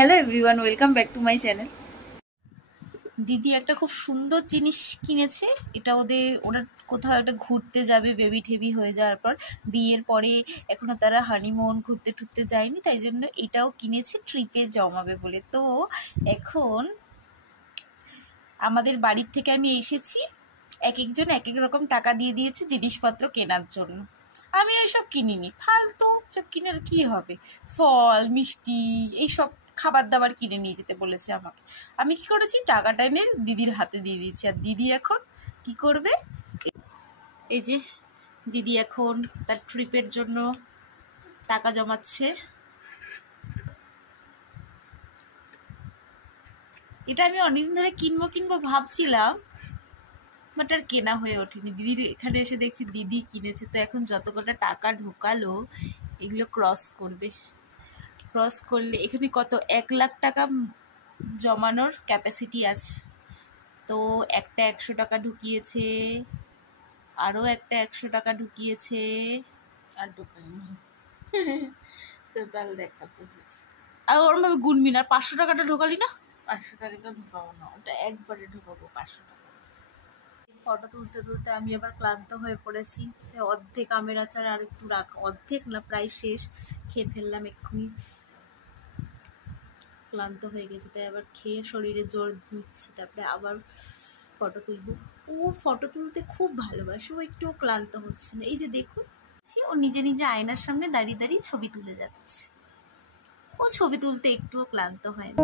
Hello everyone, welcome back to my channel. দিদি একটা খুব সুন্দর জিনিস কিনেছে। এটা ওরা কোথাও একটা ঘুরতে যাবে, বেবি ঠেবি হয়ে যাওয়ার পর, বিয়ের পরে এখনো তারা হানিমুন ঘুরতে টুরতে যায়নি, তাই জন্য এটাও কিনেছে ট্রিপে জমাবে বলে। তো এখন আমাদের বাড়ির থেকে আমি এসেছি, এক একজন এক এক রকম টাকা দিয়ে দিয়েছে জিনিসপত্র কেনার জন্য। আমি ওইসব কিনিনি, ফালতু সব কিনে আর কি হবে। ফল মিষ্টি এইসব খাবার দাবার কিনে নিয়ে যেতে বলেছে আমাকে। আমি কি করেছি, টাকাটা এনে দিদির হাতে দিয়ে দিয়েছি। আর দিদি এখন কি করবে, এই যে দিদি এখন তার ট্রিপের জন্য টাকা জমাচ্ছে। এটা আমি অনেকদিন ধরে কিনবো ভাবছিলাম, বাট আর কেনা হয়ে ওঠেনি। দিদির এখানে এসে দেখছি দিদি কিনেছে, তো এখন যত কটা টাকা ঢোকালো এগুলো ক্রস করবে। ক্রস করলে এখানে কত 1,00,000 টাকা জমানোর ক্যাপাসিটি আছে। তো একটা 100 টাকা ঢুকিয়েছে, আরও একটা 100 টাকা ঢুকিয়েছে, আর ঢোকায়নি। টোটাল দেখাতে হচ্ছে। আর ওরমভাবে গুনবি না। 500 টাকাটা ঢোকালি না? 500 টাকাটা ঢোকাবো না, ওটা একবারে ঢোকাবো 500 টাকা। ফটো তুলতে তুলতে আমি আবার ক্লান্ত হয়ে পড়েছি। অর্ধেক আমের আচার আর একটু অর্ধেক না, প্রায় শেষ, খেয়ে ফেললাম এক্ষুনি। ক্লান্ত হয়ে গেছে, তাই আবার খেয়ে শরীরে জোর দিচ্ছি, তারপরে আবার ফটো তুলবো। ও ফটো তুলতে খুব ভালোবাসে, ও একটুও ক্লান্ত হচ্ছে না। এই যে দেখুন, ও নিজে নিজে আয়নার সামনে দাঁড়িয়ে দাঁড়িয়ে ছবি তুলে যাচ্ছে। ও ছবি তুলতে একটুও ক্লান্ত হয় না।